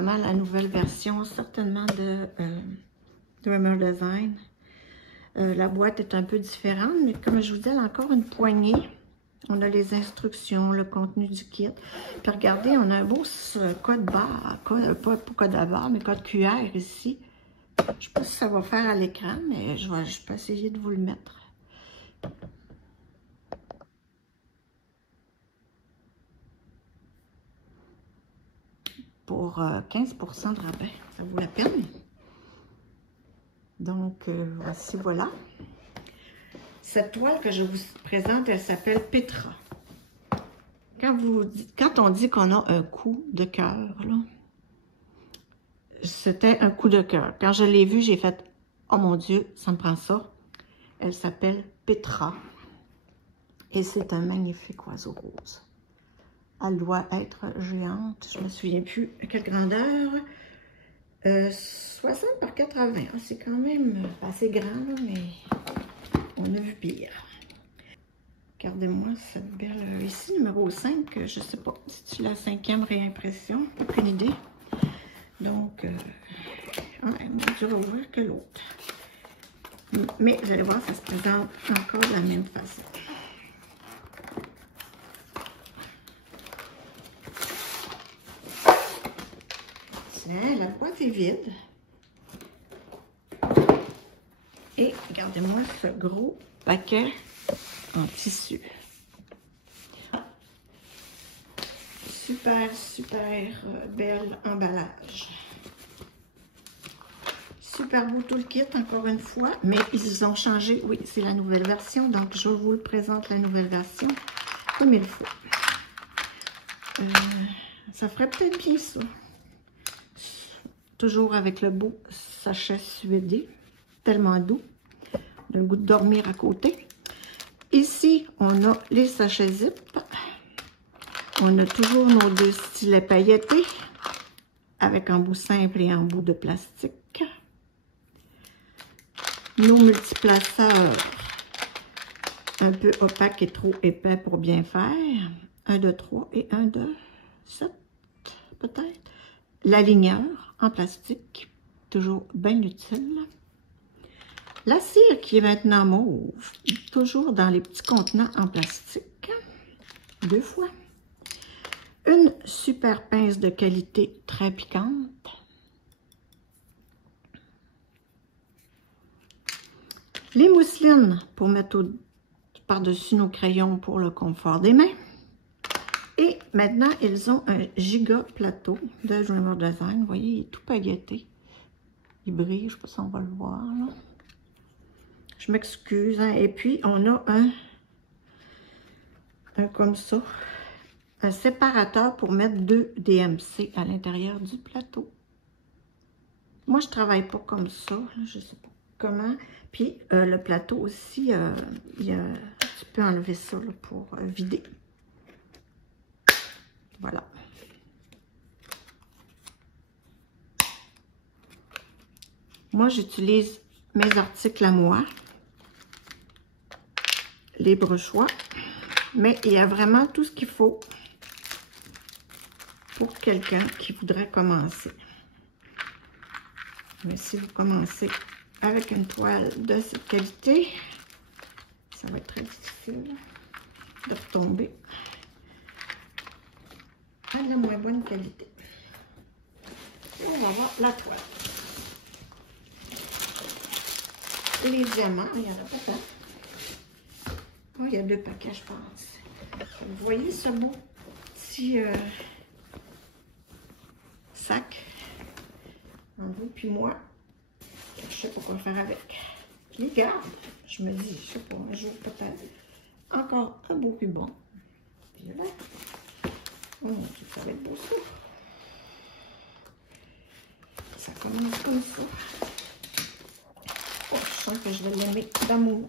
vraiment la nouvelle version, certainement de Dreamer Design. La boîte est un peu différente, mais comme je vous dis, elle a encore une poignée. On a les instructions, le contenu du kit. Puis regardez, on a un beau code barre, pas code à barre, mais code QR ici. Je ne sais pas si ça va faire à l'écran, mais je peux essayer de vous le mettre. Pour 15% de rabais, ça vaut la peine. Donc, voici, voilà. Cette toile que je vous présente, elle s'appelle Petra. Quand on dit qu'on a un coup de cœur, là, c'était un coup de cœur. Quand je l'ai vue, j'ai fait « Oh mon Dieu, ça me prend ça ». Elle s'appelle Petra. Et c'est un magnifique oiseau rose. Elle doit être géante. Je ne me souviens plus à quelle grandeur. 60 par 80. C'est quand même assez grand, là, mais on a vu pire. Regardez-moi cette belle ici, numéro 5. Je ne sais pas si c'est la 5e réimpression. Aucune idée. Donc, ouais, moins dur à ouvrir que l'autre. Mais vous allez voir, ça se présente encore de la même façon. Tiens, la boîte est vide. Et regardez-moi ce gros paquet en tissu. Super, super bel emballage. Super beau tout le kit, encore une fois. Mais ils ont changé. Oui, c'est la nouvelle version. Donc, je vous le présente, la nouvelle version, comme il faut. Ça ferait peut-être bien ça. Toujours avec le beau sachet suédé. Tellement doux. Le goût de dormir à côté. Ici, on a les sachets zip. On a toujours nos deux stylets pailletés. Avec embout simple et embout de plastique. Nos multiplaceurs, un peu opaques et trop épais pour bien faire. Un de 3 et un de 7, peut-être. L'aligneur en plastique, toujours bien utile. La cire qui est maintenant mauve, toujours dans les petits contenants en plastique. 2 fois. Une super pince de qualité très piquante. Les mousselines pour mettre par-dessus nos crayons pour le confort des mains. Et maintenant, ils ont un giga plateau de Dreamer Design. Vous voyez, il est tout pailleté. Il brille, je ne sais pas si on va le voir. Là. Je m'excuse. Hein. Et puis, on a un comme ça, un séparateur pour mettre 2 DMC à l'intérieur du plateau. Moi, je ne travaille pas comme ça. Là, je ne sais pas comment. Puis, le plateau aussi, tu peux enlever ça là, pour vider. Voilà. Moi, j'utilise mes articles à moi. Libre choix. Mais il y a vraiment tout ce qu'il faut pour quelqu'un qui voudrait commencer. Mais si vous commencez avec une toile de cette qualité, ça va être très difficile de retomber à de la moins bonne qualité. Et on va voir la toile. Et les diamants, il y en a pas tant. Oh, il y a 2 paquets, je pense. Vous voyez ce beau petit sac? André puis moi, je sais pas quoi faire avec. Je les garde. Je me dis, je sais pas, un jour peut-être. Encore un beau ruban. Puis là, oh mon Dieu, ça va être beau ça. Ça commence comme ça. Oh, je sens que je vais l'aimer d'amour.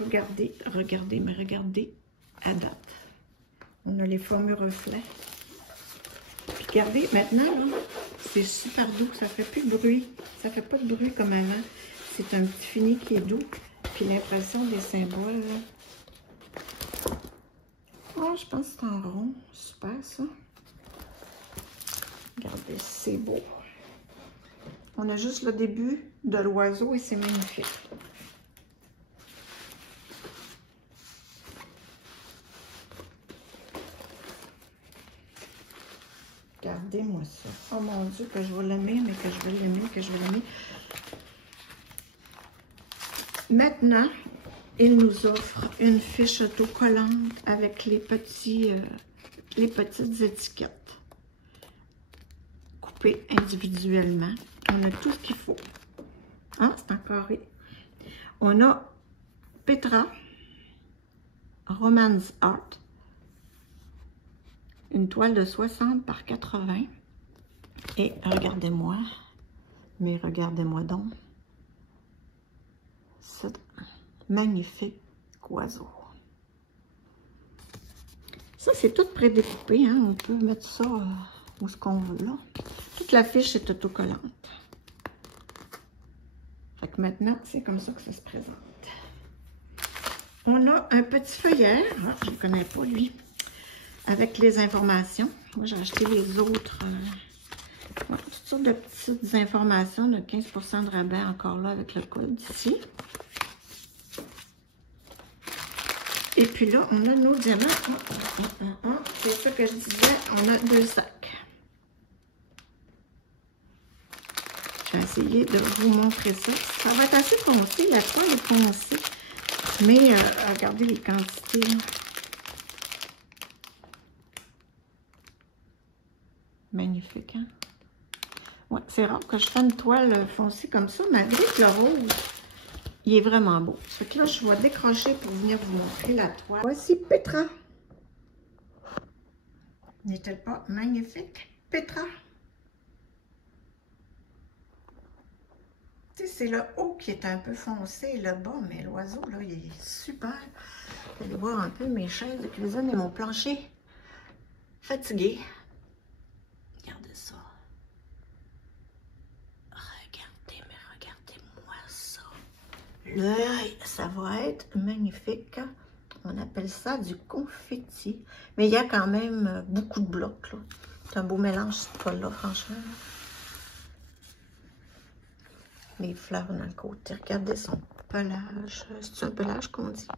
Regardez, regardez, mais regardez à date. On a les fameux reflets. Puis regardez, maintenant, c'est super doux, ça fait plus de bruit. Ça fait pas de bruit comme avant. C'est un petit fini qui est doux. Puis l'impression des symboles, là. Oh, je pense que c'est en rond. Super, ça. Regardez, c'est beau. On a juste le début de l'oiseau et c'est magnifique. Regardez-moi ça. Oh mon Dieu, que je vais l'aimer, mais que je vais l'aimer, que je vais l'aimer. Maintenant, il nous offre une fiche autocollante avec les petites étiquettes coupées individuellement. On a tout ce qu'il faut. Ah, c'est en carré. On a Petra, Romance Art, une toile de 60 par 80. Et regardez-moi, mais regardez-moi donc, ce magnifique oiseau. Ça, c'est tout prédécoupé, hein? On peut mettre ça où ce qu'on veut, là. Toute la fiche est autocollante. Fait que maintenant, c'est comme ça que ça se présente. On a un petit feuillère, ah, je ne connais pas lui, avec les informations. Moi, j'ai acheté les autres, toutes sortes de petites informations de 15% de rabais encore là avec le code ici. Et puis là, on a nos diamants. C'est ça que je disais, on a 2 sacs. Je vais essayer de vous montrer ça. Ça va être assez foncé, la toile est foncée. Mais regardez les quantités. Magnifique, hein? Ouais, c'est rare que je fasse une toile foncée comme ça, malgré que le rose, il est vraiment beau. Fait que là, je vais décrocher pour venir vous montrer la toile. Voici Petra. N'est-elle pas magnifique? Petra. Tu sais, c'est le haut qui est un peu foncé et le bas, mais l'oiseau, là, il est super. Vous allez voir un peu mes chaises de cuisine et mon plancher fatigué. Regardez ça. Regardez, mais regardez-moi ça. L'œil, ça va être magnifique. On appelle ça du confetti. Mais il y a quand même beaucoup de blocs, là. C'est un beau mélange, cette toile-là, franchement. Les fleurs dans le côté. Regardez son pelage. C'est un pelage qu'on dit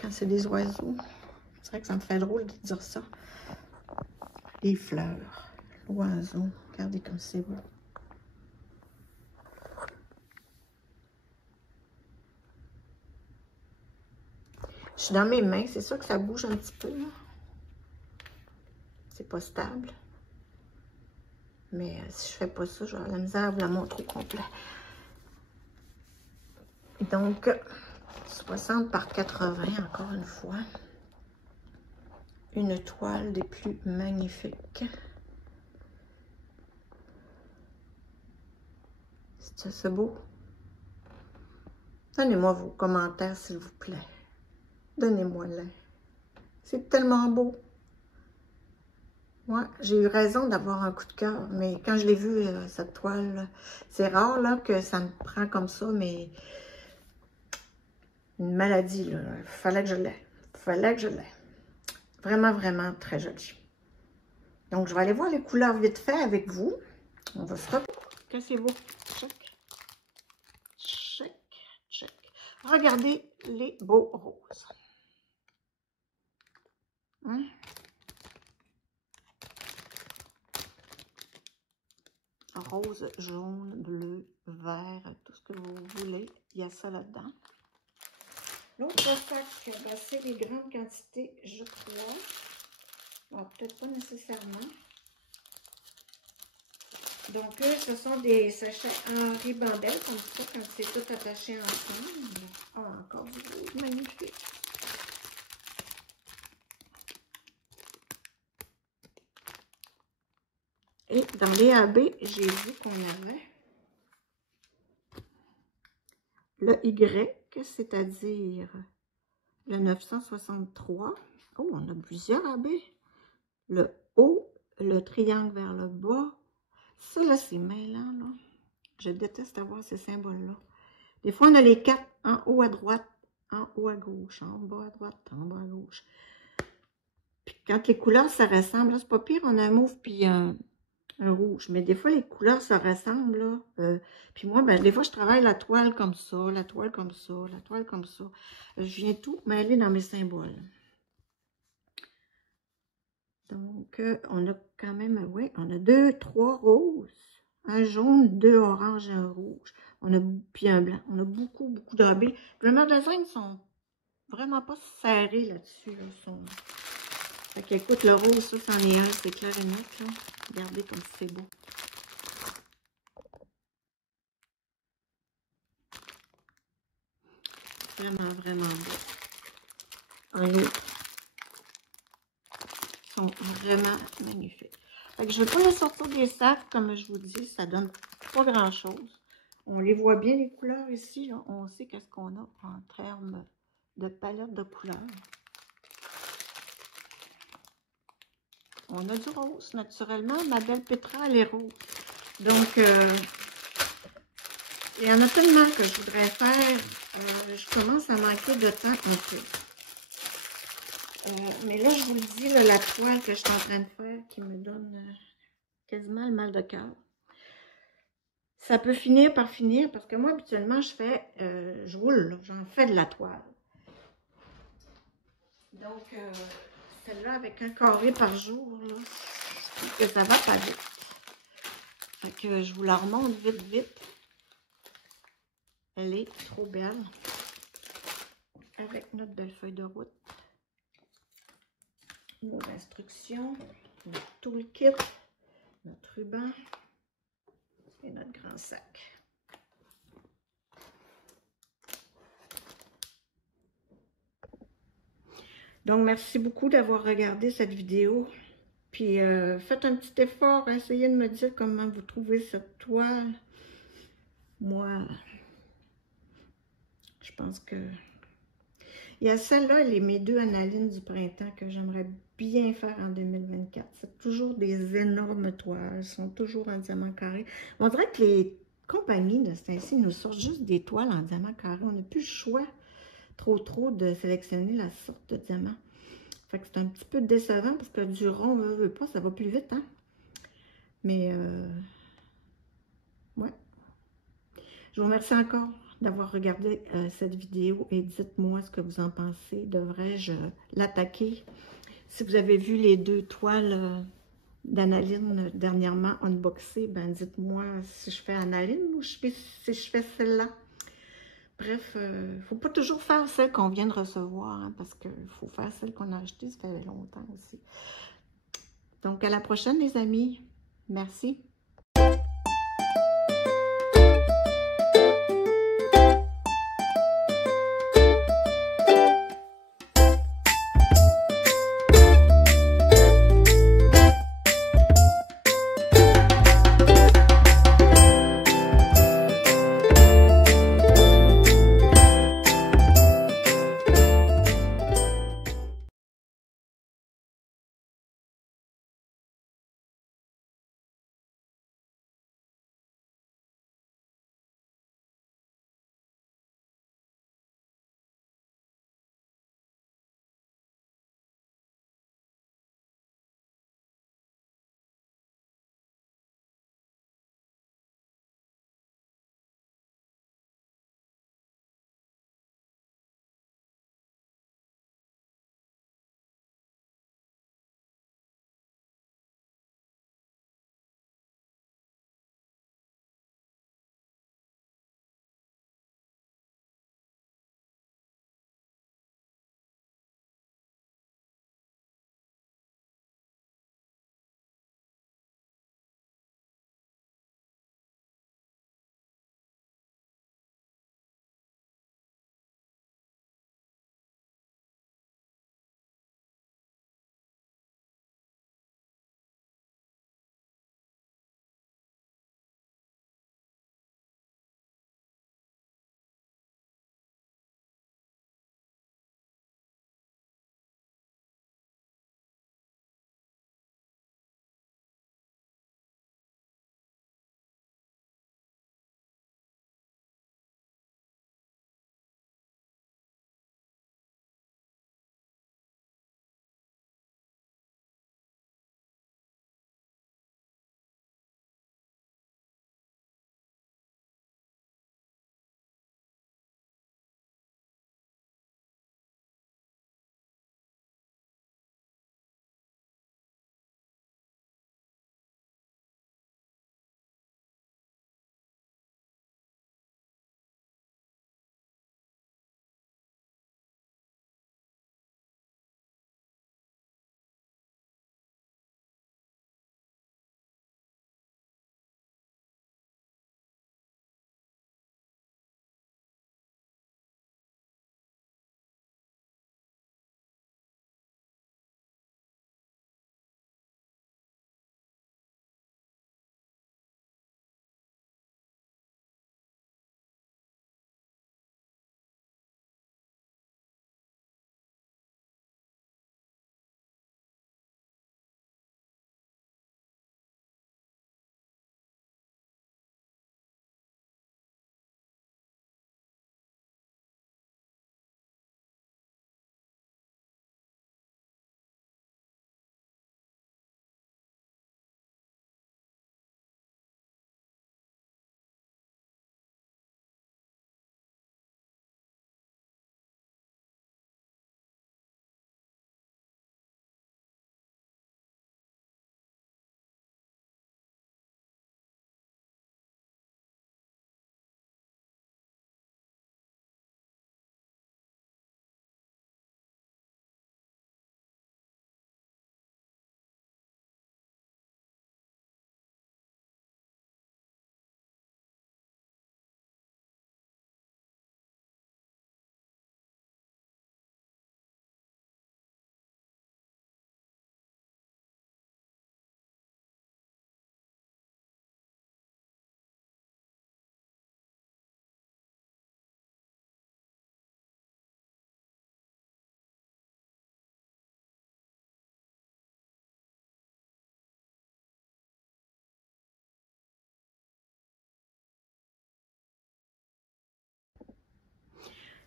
quand c'est des oiseaux. C'est vrai que ça me fait drôle de dire ça. Les fleurs, l'oiseau. Regardez comme c'est beau. Je suis dans mes mains. C'est sûr que ça bouge un petit peu. C'est pas stable. Mais si je fais pas ça, j'aurai la misère à vous la montrer au complet. Donc, 60 par 80, encore une fois. Une toile des plus magnifiques. C'est beau? Donnez-moi vos commentaires, s'il vous plaît. Donnez-moi-les. C'est tellement beau. Ouais, j'ai eu raison d'avoir un coup de cœur, mais quand je l'ai vu, cette toile, c'est rare là, que ça me prend comme ça, mais une maladie, là. Il fallait que je l'aie. Il fallait que je l'aie. Vraiment, vraiment très joli. Donc, je vais aller voir les couleurs vite fait avec vous. On va se reprendre. Cassez-vous. Check. Check. Check. Regardez les beaux roses. Hein? Rose, jaune, bleu, vert, tout ce que vous voulez. Il y a ça là-dedans. L'autre sac, ben, c'est les grandes quantités, je crois. Bon, peut-être pas nécessairement. Donc, ce sont des sachets en ribambelle, comme ça, quand c'est tout attaché ensemble. Ah, encore du rose, magnifique. Et dans les AB, j'ai vu qu'on avait le Y, c'est-à-dire le 963. Oh, on a plusieurs AB. Le O, le triangle vers le bas. Ça, là, c'est mêlant, là. Je déteste avoir ces symboles-là. Des fois, on a les 4 en haut à droite, en haut à gauche, en bas à droite, en bas à gauche. Puis quand les couleurs, ça ressemble, là, c'est pas pire. On a un mauve puis un un rouge. Mais des fois, les couleurs se ressemblent, là. Puis moi, ben, des fois, je travaille la toile comme ça, la toile comme ça, la toile comme ça. Je viens tout mêler dans mes symboles. Donc, on a quand même, oui, on a 2, 3 roses, un jaune, 2 oranges et un rouge. On a, puis un blanc. On a beaucoup, beaucoup d'habits. Les magasins sont vraiment pas serrés là-dessus. Là, fait qu'écoute, le rose, ça, c'en est un, c'est clair et net, là. Regardez comme c'est beau. Vraiment, vraiment beau. Un autre. Ils sont vraiment magnifiques. Fait que je ne vais pas les sortir des sacs, comme je vous dis, ça donne pas grand-chose. On les voit bien, les couleurs ici, là. On sait qu'est-ce qu'on a en termes de palette de couleurs. On a du rose, naturellement. Ma belle Petra, elle est rose. Donc, il y en a tellement que je voudrais faire. Je commence à manquer de temps un peu. Mais là, je vous le dis, là, la toile que je suis en train de faire qui me donne quasiment le mal de cœur. Ça peut finir par finir parce que moi, habituellement, je roule, j'en fais de la toile. Donc, celle-là, avec un carré par jour, là, je trouve que ça va pas vite. Fait que je vous la remonte vite, vite. Elle est trop belle. Avec notre belle feuille de route. Nos instructions, notre toolkit, notre ruban et notre grand sac. Donc, merci beaucoup d'avoir regardé cette vidéo. Puis, faites un petit effort, essayez de me dire comment vous trouvez cette toile. Moi, je pense que... Il y a celle-là, mes 2 analines du printemps que j'aimerais bien faire en 2024. C'est toujours des énormes toiles, sont toujours en diamant carré. On dirait que les compagnies de ce temps-ci nous sortent juste des toiles en diamant carré. On n'a plus le choix trop de sélectionner la sorte de diamant. Fait que c'est un petit peu décevant parce que du rond, veut pas, ça va plus vite, hein? Mais, ouais. Je vous remercie encore d'avoir regardé cette vidéo et dites-moi ce que vous en pensez. Devrais-je l'attaquer? Si vous avez vu les 2 toiles d'Analine dernièrement unboxées, ben dites-moi si je fais Analine ou si je fais celle-là. Bref, il ne faut pas toujours faire celle qu'on vient de recevoir, hein, parce qu'il faut faire celle qu'on a achetée, ça fait longtemps aussi. Donc, à la prochaine, les amis. Merci.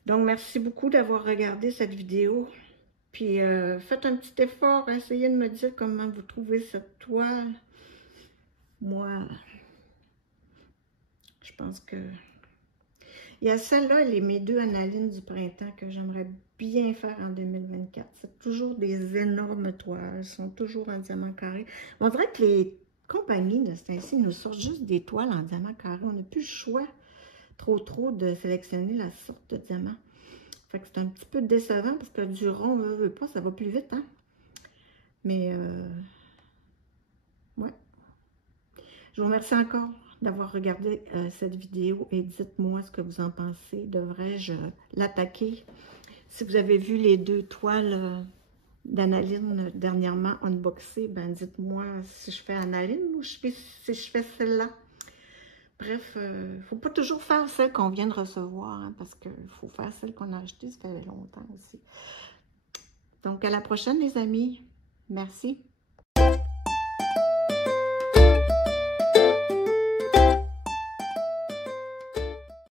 Donc, merci beaucoup d'avoir regardé cette vidéo. Puis, faites un petit effort, essayez de me dire comment vous trouvez cette toile. Moi, je pense que... Il y a celle-là, mes deux Analine du printemps que j'aimerais bien faire en 2024. C'est toujours des énormes toiles, elles sont toujours en diamant carré. On dirait que les compagnies de ce temps-ci nous sortent juste des toiles en diamant carré. On n'a plus le choix trop de sélectionner la sorte de diamant. Fait que c'est un petit peu décevant parce que du rond, on veut pas, ça va plus vite, hein? Mais, ouais. Je vous remercie encore d'avoir regardé cette vidéo et dites-moi ce que vous en pensez. Devrais-je l'attaquer? Si vous avez vu les deux toiles d'Analine dernièrement unboxées, ben dites-moi si je fais Analine ou si je fais celle-là. Bref, il ne faut pas toujours faire celle qu'on vient de recevoir, hein, parce qu'il faut faire celle qu'on a achetée, ça fait longtemps aussi. Donc, à la prochaine, les amis. Merci.